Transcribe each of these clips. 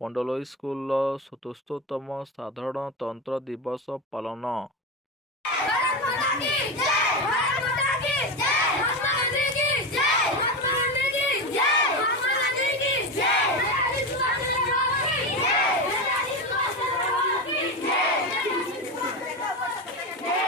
ପଣ୍ଡଲୋଇ ସ୍କୁଲର 77ତମ ସାଧାରଣତନ୍ତ୍ର ଦିବସ ପାଳନ। भारत माता की जय, भारत माता की जय, महात्मा गांधी की जय, महात्मा गांधी की जय, महात्मा गांधी की जय, नेताजी सुभाष चंद्र बोस की जय, नेताजी सुभाष चंद्र बोस की जय, नेताजी सुभाष चंद्र बोस की जय।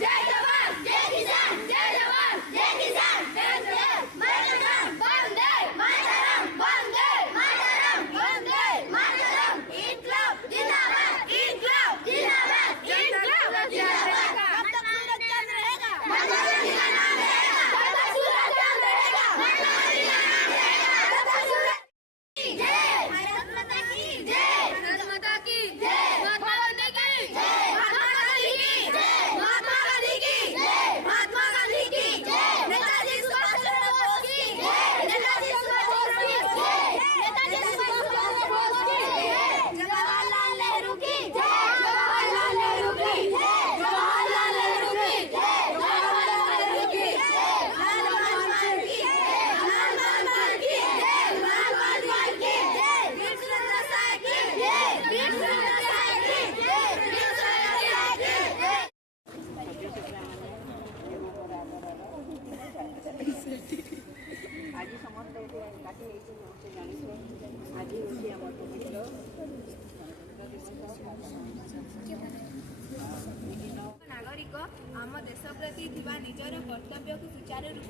जय जवान जय किसान, जय जवान जय किसान, वंदे मातरम, वंदे मातरम, वंदे मातरम, वंदे मातरम। इंकलाब जिंदाबाद, इंकलाब जिंदाबाद, इंकलाब जिंदाबाद। कब तक सूरज चांद रहेगा? महात्मा गांधी का नाम रहेगा। कब तक सूरज चांद रहेगा? महात्मा गांधी का नाम रहेगा। कब तक सूरज की जय, भारत माता की जय, भारत माता की जय, महात्मा गांधी की जय, महात्मा गांधी की जय, महात्मा गांधी की जय, महात्मा गांधी की जय, नेताजी सुभाष चंद्र बोस की जय, नेताजी सुभाष चंद्र बोस की जय, नेताजी सुभाष चंद्र बोस की जय, जवाहरलाल नेहरू की जय, जवाहरलाल नेहरू की जय, जवाहरलाल नेहरू की जय, जवाहरलाल नेहरू की जय, लाल बहादुर की जय, लाल बहादुर की जय, लाल बहादुर की जय, वीर सुरेंद्र साय की जय, वीर सुरेंद्र साय की जय, वीर सुरेंद्र साय की जय। आज समस्त एकाठी होती जानिछे आज होती आम पवित्र नागरिक आम देश प्रति थिबा निजर कर्तव्य को सुचारू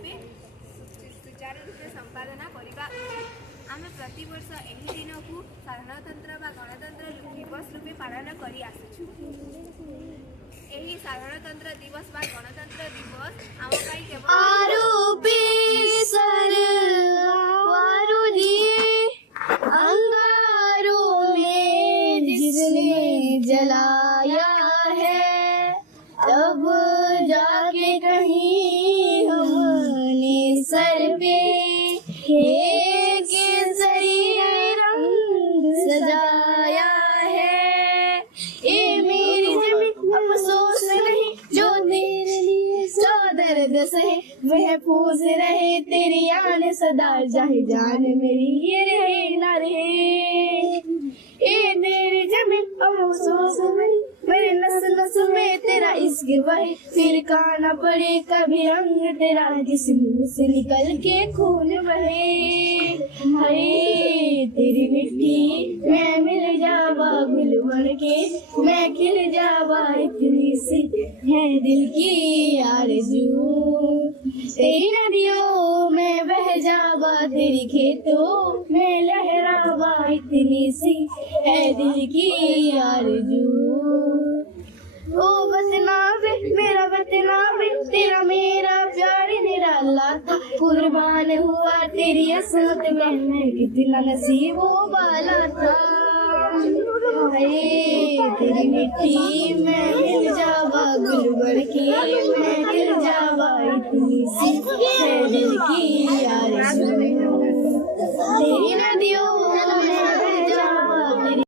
रूपे संपादना करने उचित। आम प्रति वर्ष एही दिन को साधारणतंत्र व गणतंत्र दिवस रूपे पालन करी आसुछु। एही साधारणतंत्र दिवस व गणतंत्र दिवस आम पाई केवल अंगारों में जिसने जलाया है, तब जाके कहीं हमने सर पे केसरी रंग सजाया है। ये मेरी जमीन अफसोस नहीं जो तेरे लिए सौ दर्द सहे, वह पूछ रहे तेरी आन सदा चाहे जान मेरी ये रहे ना रहे। ये तेरी जमीन अफसोस नहीं, मेरे नस नस में तेरा इश्क बहे, फिर खाना पड़े कभी रंग तेरा जिस मुंह से निकल के खून बहे। हाय तेरी मिट्टी मैं मिल जावा गुल बन के, मैं खिल जावा इतनी सी है दिल की आरज़ू। तेरी नदियों में बह जावा, तेरी खेतों में लहरावा इतनी सी है दिल की आरज़ू। ओ वतना वे मेरा वतना वे, तेरा मेरा प्यार निराला था, कुर्बान हुआ तेरी असमत में मैं कितना नसीबो वाला था। हाय तेरी मिट्टी मैं मिल जावा गुल बन के, मैं गिर जावा इतनी सी है दिल की आरज़ू। तेरी नदियों में बह जावा तेरी।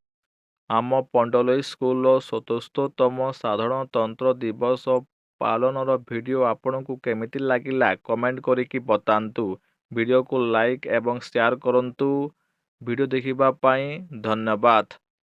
ଆମ ପଣ୍ଡଲୋଇ ସ୍କୁଲର 77ତମ ସାଧାରଣତନ୍ତ୍ର ଦିବସ ପାଳନର ଭିଡ଼ିଓ ଆପଣଙ୍କୁ କେମିତି ଲାଗିଲା କମେଣ୍ଟ କରିକି ବତାନ୍ତୁ। ଭିଡ଼ିଓକୁ ଲାଇକ୍ ଏବଂ ସେୟାର କରନ୍ତୁ। ଭିଡ଼ିଓ ଦେଖିବା ପାଇଁ ଧନ୍ୟବାଦ।